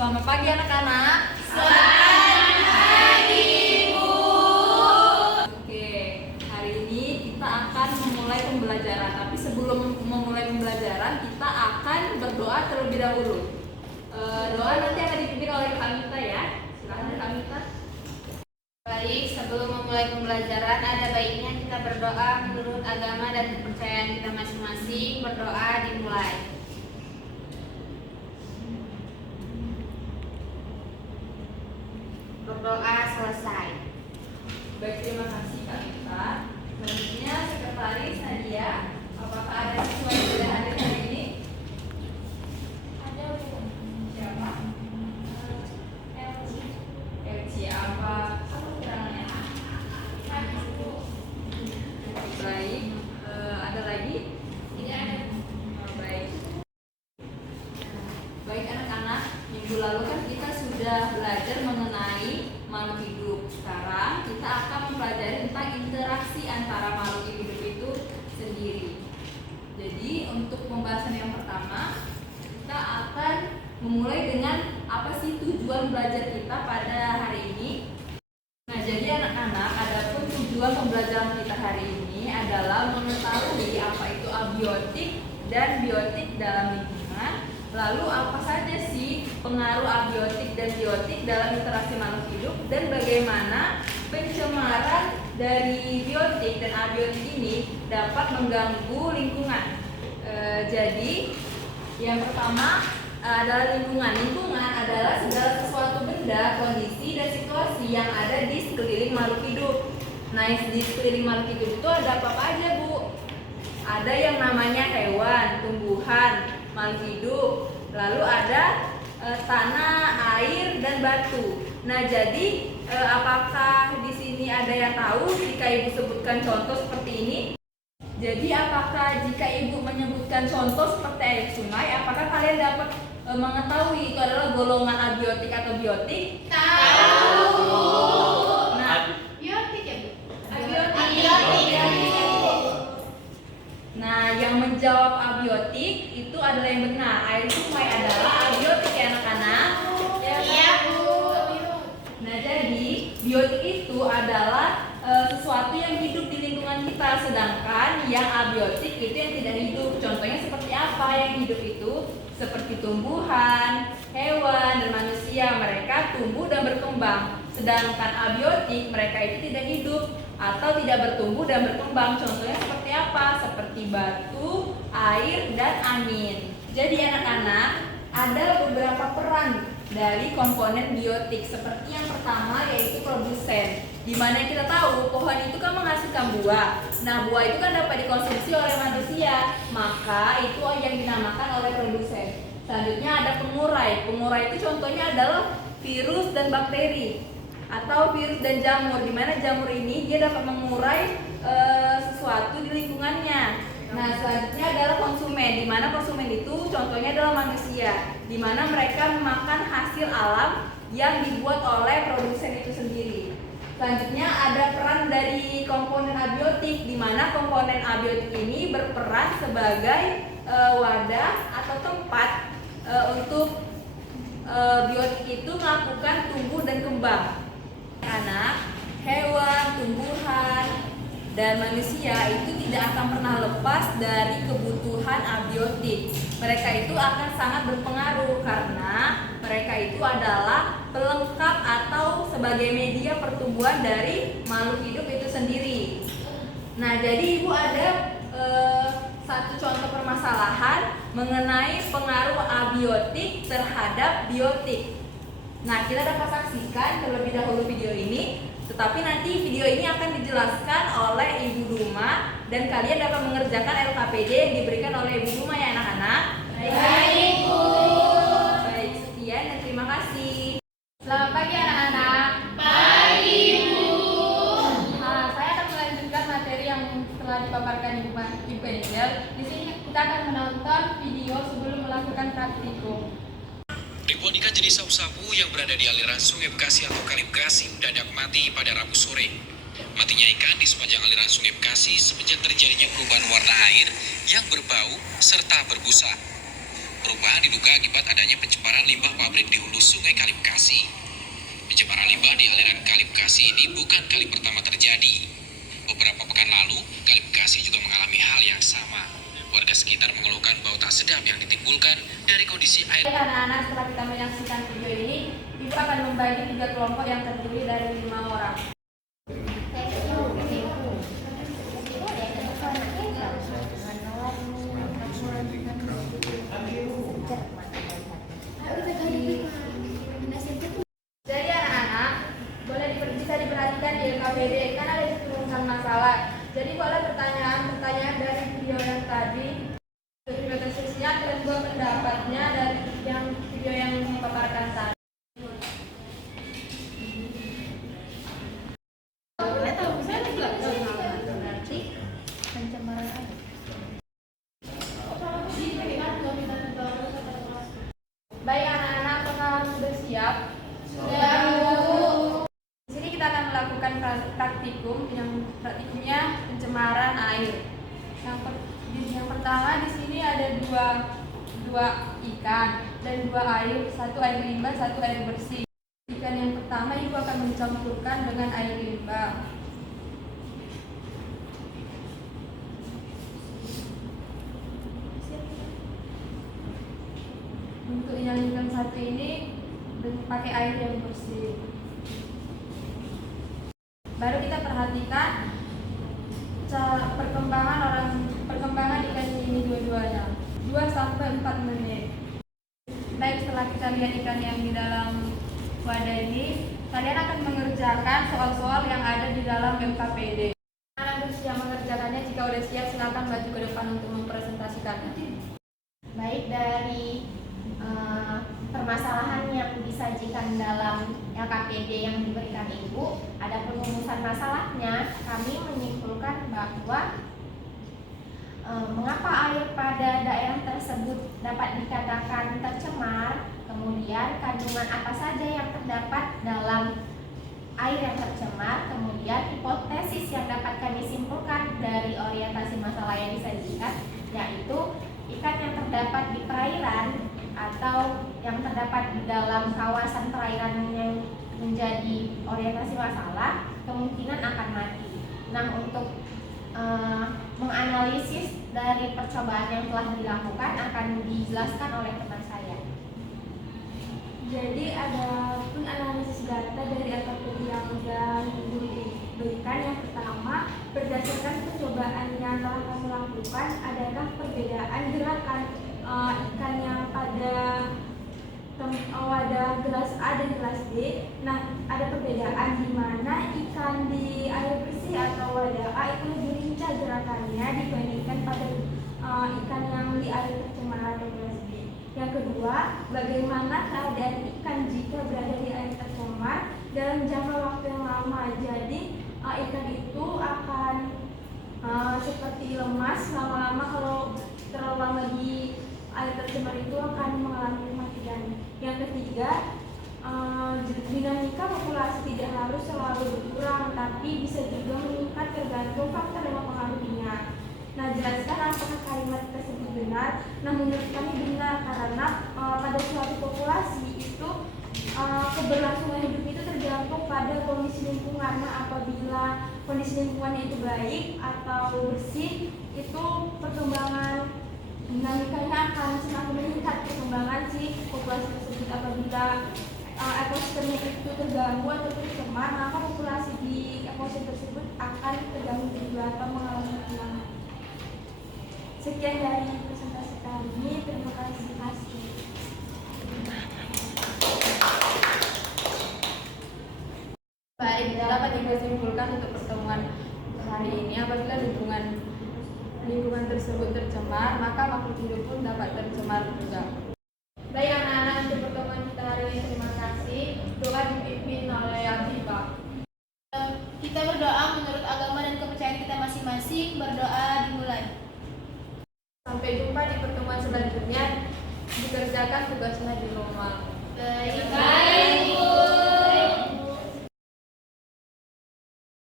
Selamat pagi anak-anak. Selamat pagi, Bu. Oke, hari ini kita akan memulai pembelajaran. Tapi sebelum memulai pembelajaran, kita akan berdoa terlebih dahulu. Doa nanti akan dipimpin oleh Kak Mita ya. Silakan Kak Mita. Baik, sebelum memulai pembelajaran ada baiknya kita berdoa menurut agama dan kepercayaan kita masing-masing. Berdoa dimulai. Berdoa selesai. Baik, terima kasih Kak Mita. Selanjutnya Sekretaris Nadia, apakah ada siswa yang sudah hadir hari ini? Ada, Bu. Siapa? Elci, apa kekurangannya? Baik, ada lagi? Tidak ada. Baik. Baik anak-anak, minggu lalu kan kita sudah belajar mengenai makhluk hidup. Sekarang kita akan mempelajari tentang interaksi antara makhluk hidup itu sendiri. Jadi untuk pembahasan yang pertama, kita akan memulai dengan apa sih tujuan belajar kita pada hari ini. Nah, jadi anak-anak, adapun tujuan pembelajaran kita hari ini adalah mengetahui apa itu abiotik dan biotik dalam lingkungan. Lalu apa saja sih pengaruh abiotik dan biotik dalam interaksi makhluk hidup dan bagaimana pencemaran dari biotik dan abiotik ini dapat mengganggu lingkungan. Jadi yang pertama adalah lingkungan. Lingkungan adalah segala sesuatu benda, kondisi, dan situasi yang ada di sekeliling makhluk hidup. Nah, di sekeliling makhluk hidup itu ada apa aja, Bu? Ada yang namanya hewan, tumbuhan, makhluk hidup. Lalu ada tanah, air, dan batu. Nah, jadi apakah di sini ada yang tahu jika Ibu sebutkan contoh seperti ini? Jadi apakah jika Ibu menyebutkan contoh seperti air sungai, apakah kalian dapat mengetahui itu adalah golongan abiotik atau biotik? Tahu. Nah, Biotik ya, Bu? abiotik. Nah, yang menjawab abiotik itu adalah yang benar. Air sungai adalah abiotik ya anak-anak. Iya, Bu. Nah, jadi biotik itu adalah sesuatu yang hidup di lingkungan kita, sedangkan yang abiotik itu yang tidak hidup. Contohnya seperti apa yang hidup itu? Seperti tumbuhan, hewan, dan manusia. Mereka tumbuh dan berkembang. Sedangkan abiotik mereka itu tidak hidup atau tidak bertumbuh dan berkembang. Contohnya seperti apa? Seperti batu, air, dan angin. Jadi anak-anak, ada beberapa peran dari komponen biotik. Seperti yang pertama yaitu produsen. Dimana kita tahu pohon itu kan menghasilkan buah. Nah, buah itu kan dapat dikonsumsi oleh manusia, maka itu yang dinamakan oleh produsen. Selanjutnya ada pengurai. Pengurai itu contohnya adalah virus dan bakteri atau virus dan jamur. Dimana jamur ini dia dapat mengurai sesuatu di lingkungannya. Nah, selanjutnya adalah konsumen. Dimana konsumen itu contohnya adalah manusia, dimana mereka memakan hasil alam yang dibuat oleh produsen itu sendiri. Selanjutnya ada peran dari komponen abiotik, di mana komponen abiotik ini berperan sebagai wadah atau tempat untuk biotik itu melakukan tumbuh dan kembang. Anak, hewan, tumbuhan, dan manusia itu tidak akan pernah lepas dari kebutuhan abiotik. Mereka itu akan sangat berpengaruh karena mereka itu adalah pelengkap atau sebagai media pertumbuhan dari makhluk hidup itu sendiri. Nah, jadi Ibu ada satu contoh permasalahan mengenai pengaruh abiotik terhadap biotik. Nah, kita dapat saksikan terlebih dahulu video ini, tetapi nanti video ini akan dijelaskan oleh Ibu Duma dan kalian dapat mengerjakan LKPD yang diberikan oleh Ibu Duma ya anak-anak. Baik, Bu. Baik, sekian dan terima kasih. Selamat pagi, anak-anak. Pagi, Bu. Nah, saya akan melanjutkan materi yang telah dipaparkan Ibu Angel. Di sini kita akan menonton video sebelum melakukan praktikum. Ribuan ikan jenis sapu-sapu yang berada di aliran Sungai Bekasi atau Kali Bekasi mendadak mati pada Rabu sore. Matinya ikan di sepanjang aliran Sungai Bekasi semenjak terjadinya perubahan warna air yang berbau serta berbusa. Perubahan diduga akibat adanya pencemaran limbah pabrik di hulu Sungai Kali Bekasi. Pencemaran limbah di aliran Kali Bekasi ini bukan kali pertama terjadi. Beberapa pekan lalu, Kali Bekasi juga mengalami hal yang sama. Warga sekitar mengeluhkan bau tak sedap yang ditimbulkan dari kondisi air. Anak-anak, setelah kita menyaksikan video ini, Ibu akan membagi 3 kelompok yang terdiri dari 5 orang. Jadi anak-anak, bisa diperhatikan di LKPD, kan ada rumusan masalah. Jadi boleh pertanyaan dari video yang tadi, terima tesisnya dan buat pendapatnya dari video yang dipaparkan tadi. Baik anak-anak, apakah sudah siap? Sudah, Bu. Di sini kita akan melakukan praktikum praktikumnya pencemaran air. Yang pertama di sini ada dua ikan dan 2 air, 1 air limbah, 1 air bersih. Ikan yang pertama Ibu akan mencampurkan dengan air limbah. Untuk yang ikan satu ini pakai air yang bersih. Baru kita perhatikan cara perkembangan ikan ini dua-duanya 2-4 menit. Baik, setelah kita lihat ikan yang di dalam wadah ini, kalian akan mengerjakan soal-soal yang ada di dalam LKPD. Kalian harus siap mengerjakannya. Jika sudah siap, silakan maju ke depan untuk mempresentasikannya. Baik, dari permasalahan yang disajikan dalam LKPD yang diberikan Ibu, ada perumusan masalahnya. Kami menyimpulkan bahwa mengapa air pada daerah tersebut dapat dikatakan tercemar, kemudian kandungan apa saja yang terdapat dalam air yang tercemar, kemudian hipotesis yang dapat kami simpulkan dari orientasi masalah yang disajikan, yaitu ikan yang terdapat di perairan atau yang terdapat di dalam kawasan perairan yang menjadi orientasi masalah kemungkinan akan mati. Nah, untuk menganalisis dari percobaan yang telah dilakukan akan dijelaskan oleh teman saya. Jadi ada pun analisis data dari LKPD yang sudah diberikan. Yang pertama, berdasarkan percobaan yang telah kami lakukan, adakah perbedaan gerakan ikan yang pada wadah gelas A dan gelas D. Nah, ada perbedaan di mana ikan di air bersih atau wadah A itu lebih lincah gerakannya dibandingkan pada ikan yang di air tercemar atau gelas B. Yang kedua, bagaimana keadaan ikan jika berada di air tercemar dalam jangka waktu yang lama. Jadi ikan itu akan seperti lemas lama-lama. Kalau terlalu lama di air tercemar itu akan mengalami kematian. Yang ketiga, dinamika populasi tidak harus selalu berkurang, tapi bisa juga meningkat tergantung faktor yang mempengaruhinya. Nah, jelaskan apakah kalimat tersebut benar? Nah, menurut kami benar, karena pada suatu populasi itu keberlangsungan hidup itu tergantung pada kondisi lingkungan. Nah, apabila kondisi lingkungannya itu baik atau bersih, itu perkembangan dinamikanya akan semakin meningkat perkembangan si populasi tersebut. Apabila ekosistemnya itu terganggu atau tercemar, maka populasi di ekosistem tersebut akan terganggu juga atau mengalami kehilangan. Sekian dari presentasi kami. Terima kasih. Baik, dapat disimpulkan untuk pertemuan hari ini, apabila lingkungan tersebut tercemar, maka makhluk hidup pun dapat tercemar juga. Baik anak-anak, untuk pertemuan kita hari ini terima kasih. Doa dipimpin oleh Abibah. Kita berdoa menurut agama dan kepercayaan kita masing-masing. Berdoa dimulai. Sampai jumpa di pertemuan selanjutnya. Dikerjakan tugasnya di rumah. Baik, Bu.